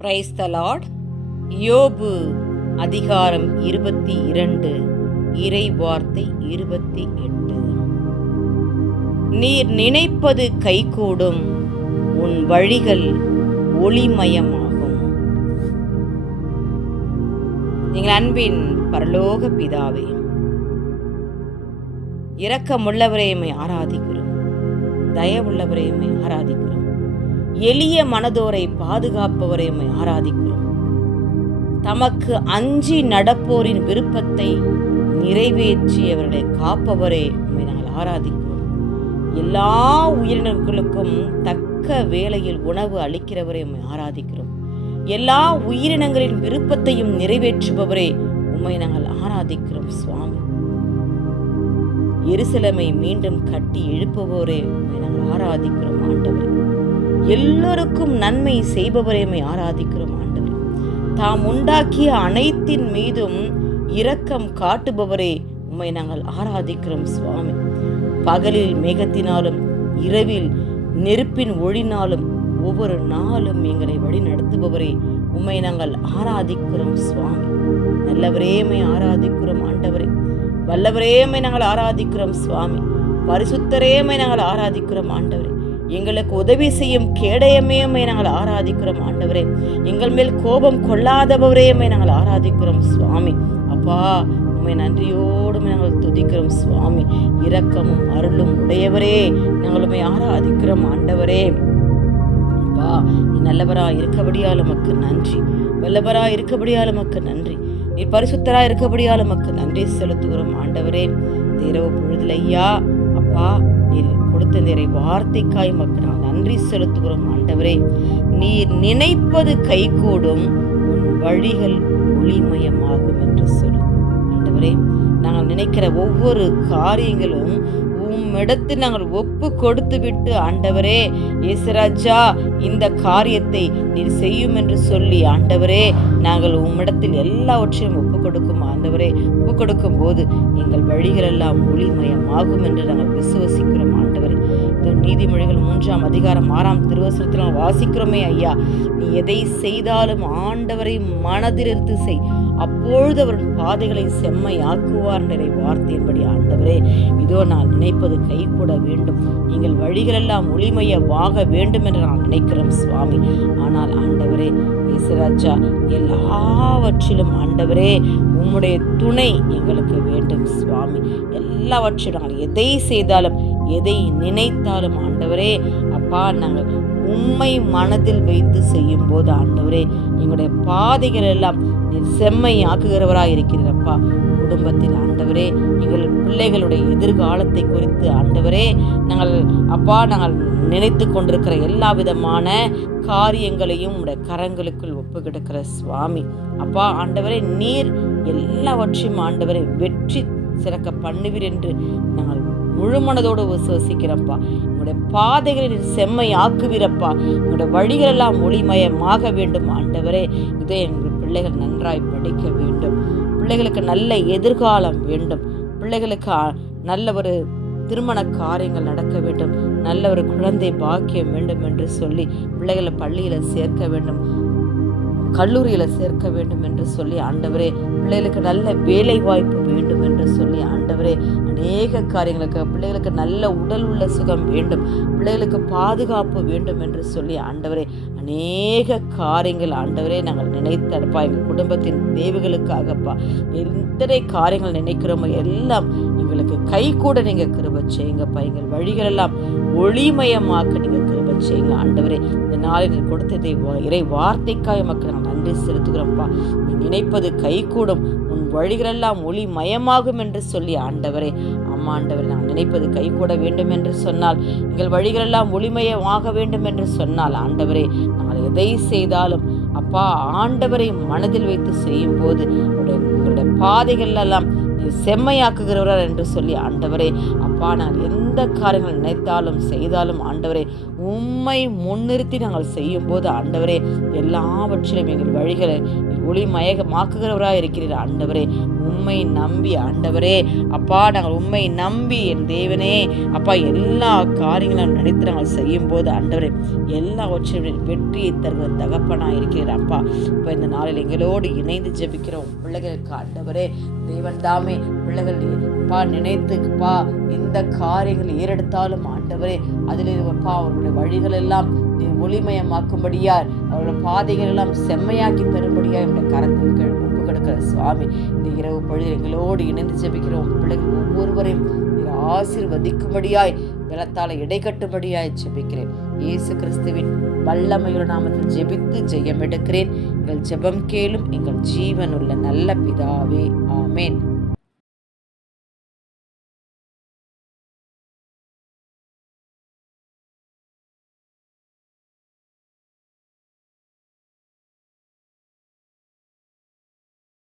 Praise the Lord யோபு அதிகாரம் இருபத்தி இரண்டு இறை வார்த்தை இருபத்தி எட்டு. நீர் நினைப்பது கைகூடும் உன் வழிகள் ஒளிமயமாகும். எங்கள் அன்பின் பரலோக பிதாவே இரக்கமுள்ளவரை ஆராதிக்கிறோம். தயவுள்ளவரை ஆராதிக்கிறோம். எளிய மனதோரை பாதுகாப்பவரை ஆராதிக்கிறோம். தமக்கு அஞ்சி நடப்போரின் விருப்பத்தை நிறைவேற்றியவர்களை காப்பவரே உம்மை நாங்கள் ஆராதிக்கிறோம். எல்லா உயிரினங்களுக்கும் தக்க வேளையில் உணவு அளிக்கிறவரை உம்மை ஆராதிக்கிறோம். எல்லா உயிரினங்களின் விருப்பத்தையும் நிறைவேற்றுபவரே உம்மை நாங்கள் ஆராதிக்கிறோம் சுவாமி. எருசலமை மீண்டும் கட்டி எழுப்புபவரே உம்மை நாங்கள் ஆராதிக்கிறோம் ஆண்டவரே. எல்லோருக்கும் நன்மை செய்பவரையுமே ஆராதிக்கிறோம் ஆண்டவர். தாம் உண்டாக்கிய அனைத்தின் மீதும் இரக்கம் காட்டுபவரே உம்மை நாங்கள் ஆராதிக்கிறோம் சுவாமி. பகலில் மேகத்தினாலும் இரவில் நெருப்பின் ஒளினாலும் ஒவ்வொரு நாளும் எங்களை வழி நடத்துபவரே உம்மை நாங்கள் ஆராதிக்கிறோம் சுவாமி. நல்லவரேமை ஆராதிக்கிறோம் ஆண்டவரே. வல்லவரேமை நாங்கள் ஆராதிக்கிறோம் சுவாமி. பரிசுத்தரேமை நாங்கள் ஆராதிக்கிறோம் ஆண்டவரே. எங்களுக்கு உதவி செய்யும் கேடயமேமை நாங்கள் ஆராதிக்கிறோம் ஆண்டவரே. எங்கள் மேல் கோபம் கொள்ளாதவரேமை நாங்கள் ஆராதிக்கிறோம் சுவாமி. அப்பா உண்மை நன்றியோடு நாங்கள் துதிக்கிறோம் சுவாமி. இரக்கமும் அருளும் உடையவரே நாங்கள் உண்மை ஆராதிக்கிறோம் ஆண்டவரே. அப்பா நீ நல்லவரா இருக்கபடியால் உமக்கு நன்றி. வல்லவரா இருக்கபடியால் உமக்கு நன்றி. நீ பரிசுத்தராக இருக்கபடியால் உமக்கு நன்றி செலுத்துகிறோம் ஆண்டவரே. இந்த இரவு பொழுதுல ஐயா அப்பா நீர் கொடுத்த நிறை வார்த்தைக்காய் மக்கள் நான் நன்றி செலுத்துகிறோம் ஆண்டவரே. நீர் நினைப்பது கைகூடும் உன் வழிகள் ஒளிமயமாகும் என்று சொல்லு ஆண்டவரே நாங்கள் நினைக்கிற ஒவ்வொரு காரியங்களும் உம்மிடத்தில் நாங்கள் ஒப்பு கொடுத்து விட்டு ஆண்டவரே இயேசுராஜா இந்த காரியத்தை நீர் செய்யும் என்று சொல்லி ஆண்டவரே நாங்கள் உம்மிடத்தில் எல்லாவற்றையும் ஒப்பு கொடுக்கும் ஆண்டவரே. ஒப்பு கொடுக்கும் போது எங்கள் வழிகளெல்லாம் ஒளிமயமாகும் என்று நாங்கள் விசுவ நீதிமொழிகள் மூன்றாம் அதிகாரம் ஆறாம் திருவசனத்தில் வாசிக்கிறோமே ஐயா. நீ எதை செய்தாலும் ஆண்டவரை மனதிலிருந்து செய். அப்பொழுது அவர் பாதைகளை செம்மையாக்குவார் நிறை வார்த்தையின்படி ஆண்டவரே இதோ நான் நினைப்பது கைகூட வேண்டும். எங்கள் வழிகளெல்லாம் ஒளிமயமாக வேண்டும் என்று நான் நினைக்கிறோம் சுவாமி. ஆனால் ஆண்டவரே இசராஜா எல்லாவற்றிலும் ஆண்டவரே உம்முடைய துணை எங்களுக்கு வேண்டும் சுவாமி. எல்லாவற்றிலும் நாங்கள் எதை செய்தாலும் எதை நினைத்தாலும் ஆண்டவரே அப்பா நாங்கள் உண்மை மனதில் வைத்து செய்யும் போது ஆண்டவரே எங்களுடைய பாதைகள் எல்லாம் நீர் செம்மை ஆக்குகிறவராக இருக்கிறப்பா குடும்பத்தில் ஆண்டவரே எங்கள் பிள்ளைகளுடைய எதிர்காலத்தை குறித்து ஆண்டவரே நாங்கள் அப்பா நாங்கள் நினைத்து கொண்டிருக்கிற எல்லா விதமான காரியங்களையும் உடைய கரங்களுக்குள் ஒப்புக்கிடுக்கிற சுவாமி. அப்பா ஆண்டவரே நீர் எல்லாவற்றையும் ஆண்டவரை வெற்றி சிறக்க பண்ணுவீர் என்று நாங்கள் முழு மனதோடு விசுவசிக்கிறப்பா. உங்களுடைய பாதைகளை செம்மை ஆக்குவீரப்பா உங்களுடைய வழிகள் எல்லாம் ஒளிமயமாக வேண்டும் ஆண்டவரே. இதை எங்கள் பிள்ளைகள் நன்றாய் படிக்க வேண்டும். பிள்ளைகளுக்கு நல்ல எதிர்காலம் வேண்டும். பிள்ளைகளுக்கு நல்ல ஒரு திருமண காரியங்கள் நடக்க வேண்டும். நல்ல ஒரு குழந்தை பாக்கியம் வேண்டும் என்று சொல்லி பிள்ளைகளை பள்ளியில் சேர்க்க வேண்டும். கல்லூரியில் சேர்க்க வேண்டும் என்று சொல்லி ஆண்டவரே பிள்ளைகளுக்கு நல்ல வேலை வாய்ப்பு வேண்டும் என்று சொல்லி ஆண்டவரே அநேக காரியங்களுக்கு பிள்ளைகளுக்கு நல்ல உடல் உள்ள சுகம் வேண்டும் பிள்ளைகளுக்கு பாதுகாப்பு வேண்டும் என்று சொல்லி ஆண்டவரே அநேக காரியங்கள் ஆண்டவரே நாங்கள் நினைத்தடப்பா எங்கள் குடும்பத்தின் தேவைகளுக்காகப்பா எத்தனை காரியங்கள் நினைக்கிறோமோ எல்லாம் எங்களுக்கு கை கூட நீங்கள் கிருப செய்யுங்கப்பா எங்கள் வழிகளெல்லாம் ஒளிமயமாக்க நீங்கள் கிருப செய்யுங்க ஆண்டவரே. இந்த நாளில் கொடுத்த கொடுத்ததை வா- இறை வார்த்தைக்காய் மக்கள் நாங்கள் நன்றி செலுத்துகிறோம்ப்பா. நீ நினைப்பது கைகூடும் உன் வழிகளெல்லாம் ஒளிமயமாகும் என்று சொல்லி ஆண்டவரே. அம்மா ஆண்டவரே நான் நினைப்பது கைகூட வேண்டும் என்று சொன்னால் எங்கள் வழிகளெல்லாம் ஒளிமயமாக வேண்டும் என்று சொன்னால் ஆண்டவரே நாங்கள் எதை செய்தாலும் அப்பா ஆண்டவரை மனதில் வைத்து செய்யும் போது உங்களுடைய பாதைகள் எல்லாம் செம்மையாக்குகிறவரார் என்று சொல்லி ஆண்டவரே அப்பா நாங்கள் எந்த காரியங்கள் நினைத்தாலும் செய்தாலும் ஆண்டவரே உம்மை முன்னிறுத்தி நாங்கள் செய்யும்போது ஆண்டவரே எல்லாவற்றிலும் எங்கள் வழிகளை ஒளி மயகமாக்குகிறவராக இருக்கிறீர் ஆண்டவரே. உம்மை நம்பி ஆண்டவரே அப்பா நாங்கள் உண்மை நம்பி என் தேவனே அப்பா எல்லா காரியங்களும் நினைத்து நாங்கள் செய்யும் போது ஆண்டவரே எல்லாவற்றிலும் வெற்றியை தருகிற தகப்பனாக இருக்கிறீர் அப்பா. இப்போ இந்த நாளில் எங்களோடு இணைந்து ஜெபிக்கிறோம். பிள்ளைகளுக்கு ஆண்டவரே தேவன் தாமே பிள்ளைகள் பா நினைத்துப்பா இந்த காரியங்கள் ஏறெடுத்தாலும் ஆண்டவரே அதில் இருப்பா அவர்களுடைய வழிகள் எல்லாம் நீ ஒளிமயமாக்கும்படியார் அவருடைய பாதைகள் எல்லாம் செம்மையாக்கி தரும்படியா என்னுடைய கரத்தின் கீழ் ஒப்பு கொடுக்கிற சுவாமி இந்த இரவு பொழுது எங்களோடு இணைந்து ஜெபிக்கிறோம் பிள்ளைகள் ஒவ்வொருவரையும் நீர் ஆசீர்வதிக்கும்படியாய் பலத்தால இடைக்கட்டும்படியாய் ஜெபிக்கிறேன். இயேசு கிறிஸ்துவின் வல்லமையுள்ள நாமத்தில் ஜெபித்து ஜெயம் எடுக்கிறேன் எங்கள் ஜெபம் கேளும் எங்கள் ஜீவனுள்ள நல்ல பிதாவே. ஆமேன்.